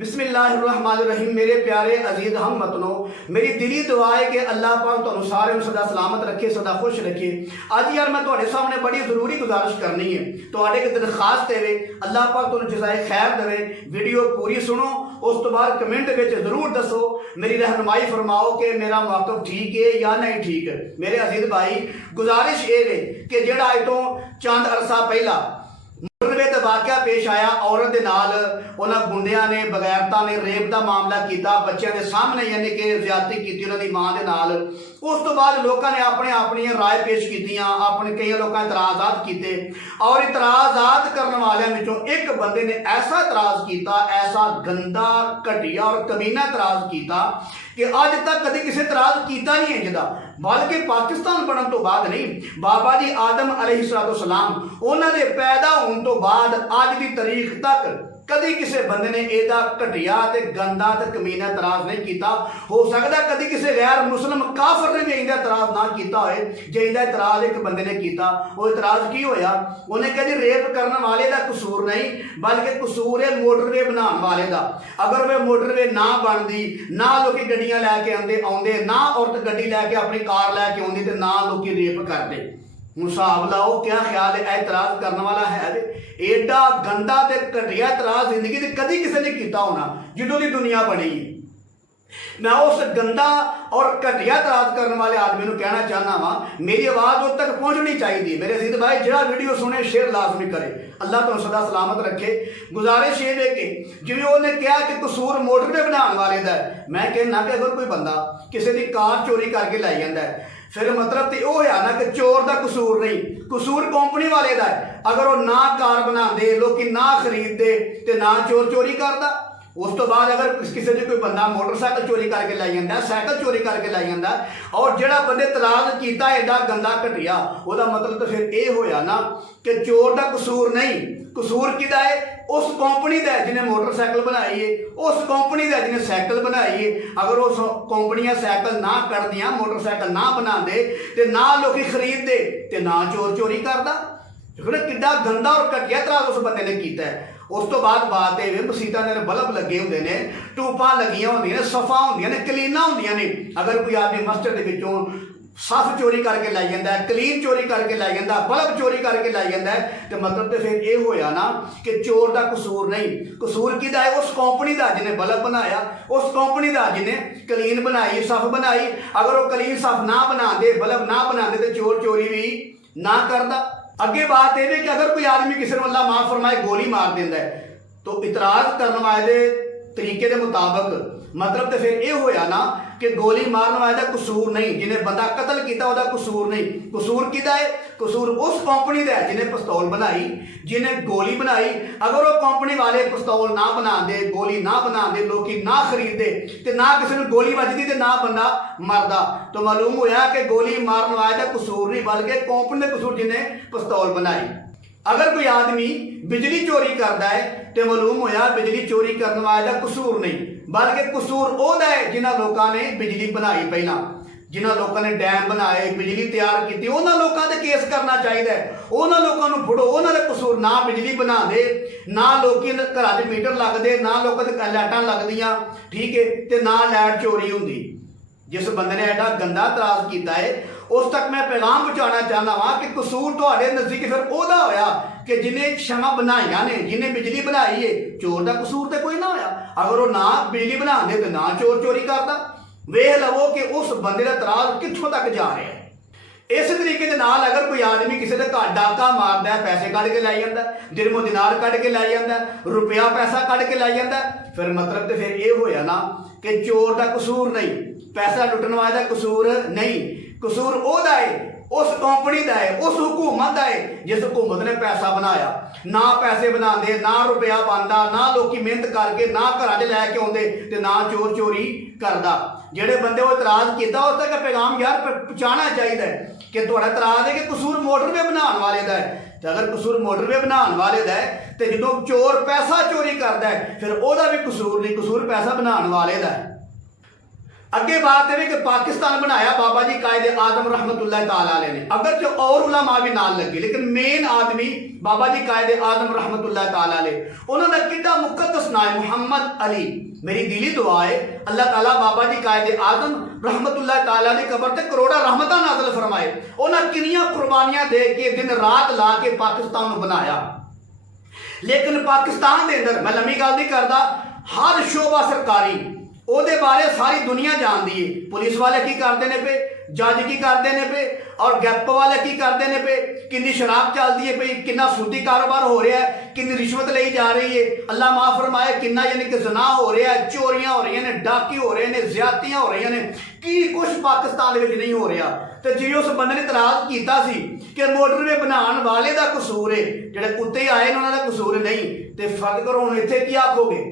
बिस्मिल्लाहिर्रहमानिर्रहीम। मेरे प्यारे अजीज हम मतनों, मेरी दिली दुआ है कि अल्लाह पाक तुहानू सारे सदा सलामत रखे, सदा खुश रखे। अज यार मैं तुहाडे सामने बड़ी जरूरी गुजारिश करनी है, तुहाडे एक दरखास्त है, अल्लाह पाक तुहानू जज़ाए खैर देवे। वीडियो पूरी सुनो, उस तो बाद कमेंट में जरूर दसो, मेरी रहनुमाई फरमाओ कि मेरा मौक़िफ़ ठीक है या नहीं ठीक है। मेरे अजीज भाई, गुजारिश ये है कि जेड़ा अज तो चंद अरसा पहला मोटरवे का वाक़या पेश आया, औरत के नाल उन्होंने गुंडिया ने बगैरता ने रेप का मामला किया, बच्चों के सामने यानी कि ज्यादती की उन्होंने मां के नाल। उस तो बाद लोगों ने अपने अपनी राय पेश की, अपने कई लोगों इतराजात किए और इतराजात करने वालों एक बंदे ने ऐसा इतराज किया, ऐसा गंदा घटिया और कमीना इतराज किया कि अज तक कभी किसी इतराज किया नहीं है जिदा, बल्कि पाकिस्तान बनने तो बाद नहीं, बाबा जी आदम अलैहिस्सलाम उन्होंने पैदा होने तो बाद अज की तारीख तक कभी किसी बंदे ने एदा घटिया ते गंदा ते कमीना इतराज नहीं किया। हो सकता कभी किसी गैर मुस्लिम काफर ने भी इंदा इतराज ना किया होए, जे इंदा इतराज एक बंदे ने किया। वो इतराज की होया, उन्हें कहा जी रेप करने वाले का कसूर नहीं, बल्कि कसूर है मोटरवे बनाने वाले का। अगर वे मोटरवे ना बनती, ना लोग गड्डियां लैके आते, ना औरत गड्डी लैके अपनी कार लैके आती, तो ना लोग रेप करते। हूँ हिसाब लाओ, क्या ख्याल है एतराज करने वाला है? एडा गंदा ते घटिया इतराज जिंदगी कभी किसी ने किया होना जो की दुनिया बनी है। मैं उस गंदा और घटिया इतराज करने वाले आदमी को कहना चाहना वा, मेरी आवाज़ उस तक पहुँचनी चाहिए। मेरे अजीज भाई, जो वीडियो सुने शेयर लाजमी करे, अल्लाह तो सदा सलामत रखे। गुजारिश ये है कि जिवें उन्हें कहा कि कसूर मोटरवे बनाने वाले का है, मैं कहना कि अगर कोई बंदा किसी की कार चोरी करके लै जाता है, फिर मतलब तो वह है ना कि चोर का कसूर नहीं, कसूर कंपनी वाले का है। अगर वो ना कार बनाते, लोग ना खरीदते, तो ना चोर चोरी करता। उस तो बाद अगर किसी ने कोई बंदा मोटरसाइकिल चोरी करके लै जाता, साइकिल चोरी करके लै जाता, और जोड़ा बंदे तराज किया एडा गंदा घटिया, वह मतलब तो फिर यह होया ना कि चोर का कसूर नहीं, कसूर किदा है उस कंपनी का जिन्हें मोटरसाइकिल बनाई है, उस कंपनी का जिन्हें साइकिल बनाई है। अगर उस कंपनियां साइकिल ना कर दियां, मोटरसाइकिल ना बनाते, तो ना लोग खरीदते, तो ना चोर चोरी करता। कितना गंदा और घटिया इतराज उस बंदे ने किया है। उस तो बाद बात यह मसीतां दे बल्ब लगे होंगे ने, टूपा लगियां होंदियां ने, सफा होंदियां ने, कलीना होंदियां ने। अगर कोई आदमी मस्जिद के विचों सफ चोरी करके लै जाता है, कलीन चोरी करके लै जाता, बल्ब चोरी करके लै जाता है, तो मतलब तो फिर ये होया ना कि चोर का कसूर नहीं, कसूर किदा है उस कंपनी का जिन्हें बल्ब बनाया, उस कंपनी का जिन्हें कलीन बनाई, सफ बनाई। अगर वो कलीन सफ ना बना दे, बल्ब ना बना दे, तो चोर चोरी भी ना करता। अगे बात यह है कि अगर कोई आदमी किसी ने अल्लाह माफ फरमाए गोली मार देता है, तो इतराज करने वाले तरीके के मुताबिक मतलब तो फिर यह होया ना कि गोली मारने वाले का कसूर नहीं, जिन्हें बंदा कतल किया वह कसूर नहीं। कसूर किदा है? कसूर उस कंपनी का है जिन्हें पिस्तौल बनाई, जिन्हें गोली बनाई। अगर वो कंपनी वाले पिस्तौल ना बना दे, गोली ना बना दे, लोग ना खरीदे, तो ना किसी ने गोली बजती, तो ना बंदा मरदा, तो मालूम होया कि गोली मारने वाले का कसूर नहीं, बल्कि कंपनी का कसूर जिन्हें पिस्तौल बनाई। अगर कोई आदमी बिजली चोरी करता है, तो मालूम होया बिजली चोरी करने वाले का कसूर नहीं, बल्कि कसूर वह है जिन्होंने लोगों ने बिजली बनाई, पहला जिन्होंने लोगों ने डैम बनाए, बिजली तैयार की, उन्होंने लोगों से केस करना चाहिए। उन्होंने लोगों को फड़ो, उन्होंने कसूर ना बिजली बना दे, ना लोग घर मीटर लगते, ना लोगों के लाइटां लगदियां, ठीक है, तो ना लाइट चोरी होंगी। जिस बंदे ने एडा गंदा इतराज किया है, उस तक मैं पैगाम पहुँचाना चाहना वा कि कसूर तुहाडे नज़दीक फिर ओहदा होया कि जिन्हें शमा बनाइया ने, जिन्हें बिजली बनाई है। चोर का कसूर तो कोई ना होया। अगर वो ना बिजली बनाते, तो ना चोर चोरी करता। वेख लवो कि उस बंदे का इतराज कित्थों तक जा रहा है। इस तरीके के नाल अगर कोई आदमी किसी के घर डाका मारता है, पैसे कढ़ के लै जाता, दिरमो दिनार कढ़ के लै जाता, रुपया पैसा कढ़ के लै जाता, फिर मतलब तो फिर ये होया ना कि चोर का कसूर नहीं, पैसा लुटने वाले का कसूर नहीं, कसूर ओहदा है, उस कंपनी का है, उस हुकूमत का है जिस हुकूमत ने पैसा बनाया। ना पैसे बनाते, ना रुपया बनता, ना लोग मेहनत करके ना घर लैके आते, तो ना चोर चोरी करता। जेडे बंदे वो इतराज किया उस तक पैगाम यार पहुँचाना चाहिए कि थोड़ा इतराज है कि कसूर मोटरवे बनाने वाले का है। तो अगर कसूर मोटरवे बनाने वाले का है, तो जो चोर पैसा चोरी करता है, फिर वह भी कसूर नहीं, कसूर पैसा बनाने वाले का है। अगे बात है कि पाकिस्तान बनाया बाबा जी कायदे आजम रहमतुल्लाह ताला अलैह ने, अगर जो और उलमा भी नाल लगे, लेकिन मेन आदमी बाबा जी कायदे आजम रहमतुल्लाह ताला अलैह, उन्होंने कितना मुकद्दस नाम है मोहम्मद अली। मेरी दिली दुआ है अल्लाह ताला बाबा जी कायदे आजम रहमतुल्लाह ताला दी कबर ते करोड़ा रहमतां नाज़िल फरमाए। उन्होंने कितनियां कुर्बानियां दे के दिन रात ला के पाकिस्तान को बनाया, लेकिन पाकिस्तान के अंदर मैं लम्मी गल नहीं करता, हर शोबा सरकारी ਉਹਦੇ ਬਾਰੇ सारी दुनिया जानती है। पुलिस वाले की करते हैं पे, जज की करते हैं पे, और गैप वाले की करते हैं पे, कितनी शराब चलती है पई, कितना सूदी कारोबार हो रहा है, कितनी रिश्वत ली जा रही है, अल्लाह माफ फरमाए, कितना यानी कि जना हो रहा है, चोरियां हो रही ने, डाके हो रहे हैं, ज्यादतियां हो रही ने, की कुछ पाकिस्तान में नहीं हो रहा। तो जी उस बंदे ने इतराज किया कि मोटरवे बनाने वाले का कसूर है, जो कुत्ते आए उन्होंने कसूर नहीं। तो फर्क करो हूँ इतने की आखोगे,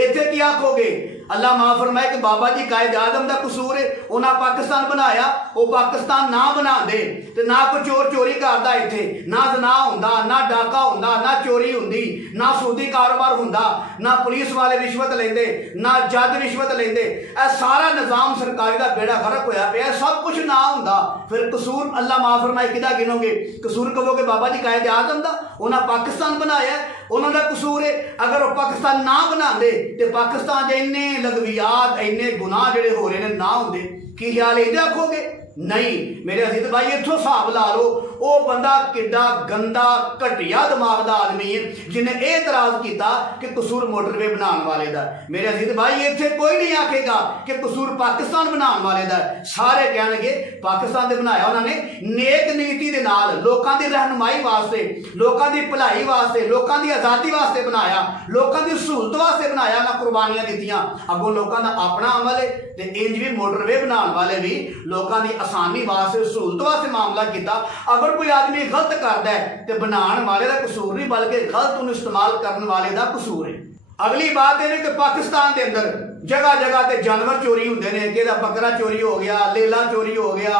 इतने की आखोगे? अल्लाह माफ फरमाए कि बाबा जी कायदे आजम का कसूर है, उन्हें पाकिस्तान बनाया, वो पाकिस्तान ना बना दे तो ना कोई चोर चोरी करता, इतने ना जना होंदा, ना डाका होंदा, ना चोरी होंदी, ना सूदी कारोबार होंदा, ना पुलिस वाले रिश्वत लेंदे, ना जज रिश्वत लेंदे। ए सारा निजाम सरकारी का बेड़ा गर्क होया पिया, सब कुछ ना होंदा, फिर कसूर अल्लाह माफ फरमाए किदा गिनोगे? कसूर कहोगे बाबा जी कायदे आजम का, उन्हें पाकिस्तान बनाया, उन्होंने कसूर है। अगर वो पाकिस्तान ना बनाते तो पाकिस्तान च इन्ने लगवियात, इन्ने गुनाह जिहड़े हो रहे हैं ना होंदे। की ख्याल ये आखोगे? नहीं मेरे अजीज भाई, इत्थों हिसाब ला लो, वो बंदा किड्डा गंदा घटिया दिमाग का आदमी है जिन्हें यह इतराज किया कि कसूर मोटरवे बनाने वाले का। मेरे अजीज भाई, इत्थे कोई नहीं आखेगा कि कसूर पाकिस्तान बनाने वाले का, सारे कहणगे पाकिस्तान दे बनाया उन्होंने नेक नीति दे नाल, लोकां दी रहनुमाई वास्ते, लोकां दी भलाई वास्ते, लोकां दी आज़ादी वास्ते बनाया, लोकां दी सहूलत वास्ते बनाया, उन्हें कुर्बानियां दित्तियां। अगों लोकां दा अपना अमल है, ते इंज भी मोटरवे बनाने वाले भी लोकां दी आसानी वास्ते, सहूलत वास्ते मामला किया। अगर कोई आदमी गलत करता है तो बनाने वाले का कसूर नहीं, बल्कि गलत उन्हें इस्तेमाल करने वाले का कसूर है। अगली बात यह कि पाकिस्तान के अंदर जगह जगह ते जानवर चोरी होंदे ने, कि बकरा चोरी हो गया, लेला चोरी हो गया,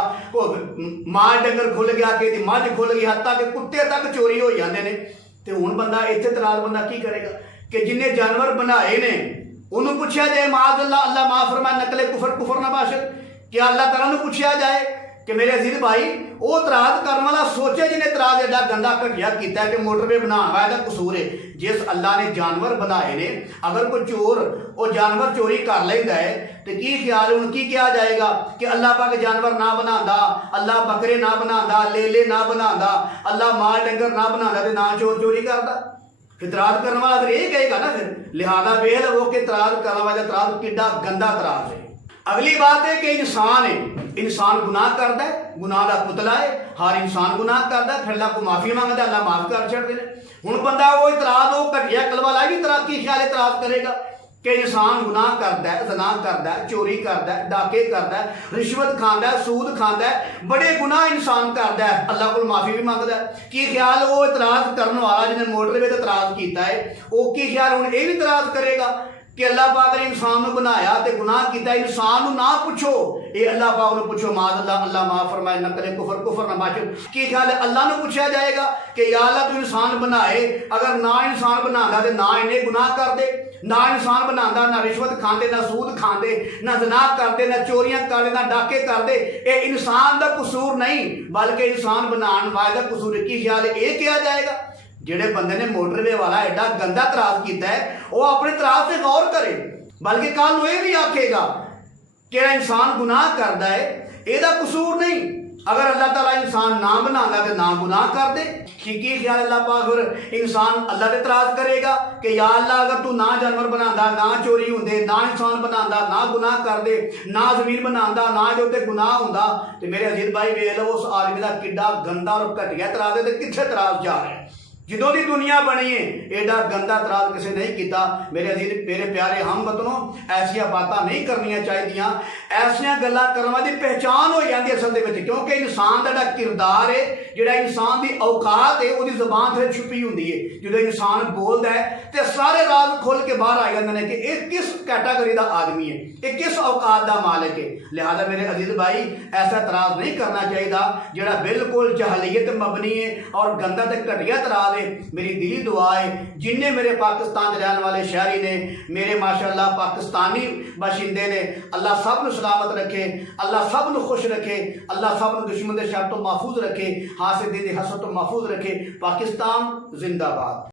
माल डंगर खुल गया, कि मझ खुल गई, हत्ता कि कुत्ते तक चोरी हो जाते हैं। तो हुण बंदा इत्थे तराज बंदा की करेगा कि जिन्हें जानवर बनाए ने उन्होंने पूछा जाए माज अल्लाह माफ फरमाए नकले कुफर कुफर ना बाशद, क्या अल्लाह तआला नूं पूछा जाए कि मेरे अजीज भाई वो तराज करने वाला सोचे जिन्हें तराज एडा गंदा घटिया किया कि मोटरवे बनाने वाले का कसूर है। जिस अल्लाह ने जानवर बनाए ने, अगर कोई चोर वो जानवर चोरी कर लेंदा है तो की ख्याल उनकी क्या जाएगा कि अल्लाह पाक जानवर ना बनांदा, अल्लाह बकरे ना बनांदा, लेले ना बनांदा, अल्लाह माल डंगर ना बनांदा ते ना चोर चोरी करता। फिर तराज करने वाला फिर ये कहेगा ना, फिर लिहाजा वेल वो कि तराज करने वाला तराज कितना गंदा तराज है। अगली बात है कि इंसान है, इंसान गुनाह करता है, गुनाह का पुतला है, हर इंसान गुनाह करता है, फिर अल्लाह को माफी मांगता, अल्लाह माफ कर छड़ते हैं। हुण बंदा वो इतराज वो घटिया कल वाला भी तरह की ख्याल इतराज करेगा कि इंसान गुनाह करता है, ज़ना करता है, चोरी करता है, डाके करता है, रिश्वत खाता है, सूद खाता है, बड़े गुनाह इंसान करता है, अल्लाह को माफी भी मांगता है। की ख्याल वो इतराज करने वाला जिन्हें मोटरवे पर इतराज किया है, वो की ख्याल हुण ये भी इतराज करेगा कि अल्लाह पाक ने इंसान को बनाया तो गुनाह किया, इंसान ना पूछो, ये अल्लाह पाक ने पूछो माज अल्लाह माफ फरमाए नकले कुफर कुफर ना बाशद। की ख्याल है अल्लाह ने पूछा जाएगा कि या अल्लाह तू इंसान बनाए, अगर ना इंसान बनाता तो ना इन्हें गुनाह कर दे, ना इंसान बनाता ना रिश्वत खाते, ना सूद खाते, ना जना करते, ना चोरियां करते, ना डाके करते। ये इंसान का कसूर नहीं बल्कि इंसान बनाने वाले का कसूर। की ख्याल है ये किया जाएगा? जेडे बंदे ने मोटरवे वाला एडा गंदा तराज किया है वो अपने तराज से गौर करे, बल्कि कल ये भी आखेगा कि इंसान गुनाह करता है, यदा कसूर नहीं। अगर अल्लाह ताला इंसान ना बनाता तो ना गुनाह कर दे। की ख्याल अल्लाह पाक फिर इंसान अल्लाह से तराज करेगा कि या अल्लाह अगर तू ना जानवर बनाता, ना चोरी होंदे, ना इंसान बनाता, ना गुनाह कर दे, ना जमीन बनाता, ना जो ते गुनाह होंदा, तो मेरे अजीज भाई वेख लो उस आदमी का किड्डा गंदा और घटिया तराज है, तो कित्थे तराज जा रहा है। जिदों की दुनिया बनी है एडा गंदा तराज किसी नहीं किया। मेरे अजीज मेरे प्यारे हम वतनों, ऐसिया बातें नहीं करनिया चाहिए, ऐसिया गल्लां करने वाली पहचान हो जाती असल में, क्योंकि इंसान का किरदार है, जिहड़ा इंसान की औकात है, वो ज़बान से छुपी होंगी है। जो इंसान बोलता है तो सारे राज अल्फाज खोल के बाहर आ जाते हैं कि ये किस कैटागरी का आदमी है, ये किस औकात का मालिक है। लिहाजा मेरे अजीज भाई ऐसा एतराज़ नहीं करना चाहिए जोड़ा बिल्कुल जहलीत मबनी है और गंदा तो घटिया तराज है। मेरी दिली दुआ है जिन्हें मेरे पाकिस्तान रहने वाले शहरी ने, मेरे माशाअल्लाह पाकिस्तानी बाशिंदे ने, अल्लाह सब नूं सलामत रखे, अल्लाह सब नूं खुश रखे, अल्लाह सब नूं दुश्मन के शर तो महफूज रखे, हासिद दी हसद तो महफूज रखे। पाकिस्तान जिंदाबाद।